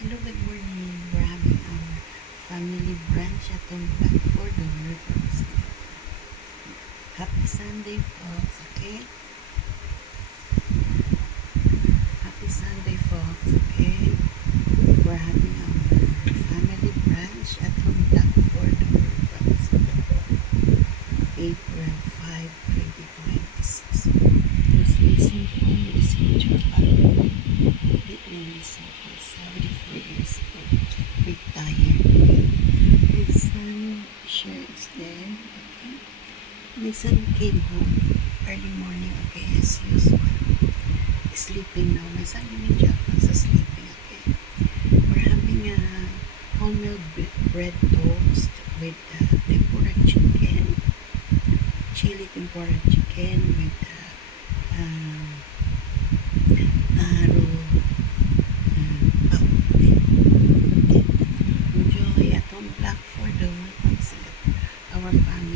Hello, good morning. We're having our family brunch at home Blackford on River. Happy Sunday, folks. Okay? Happy Sunday, folks. Okay? We're having our family brunch at home Blackford on River. April 5, 2026. Let's listen to listen to our listen to 74 years old. Retired. His son shares there. Okay. My son came home early morning, okay, as usual. Sleeping now. My son and Japan's sleeping, okay. We're having a wholemeal bread toast with tempura chicken, chili tempura chicken with taro, okay. Enjoy at home Blackford. Welcome sa our family.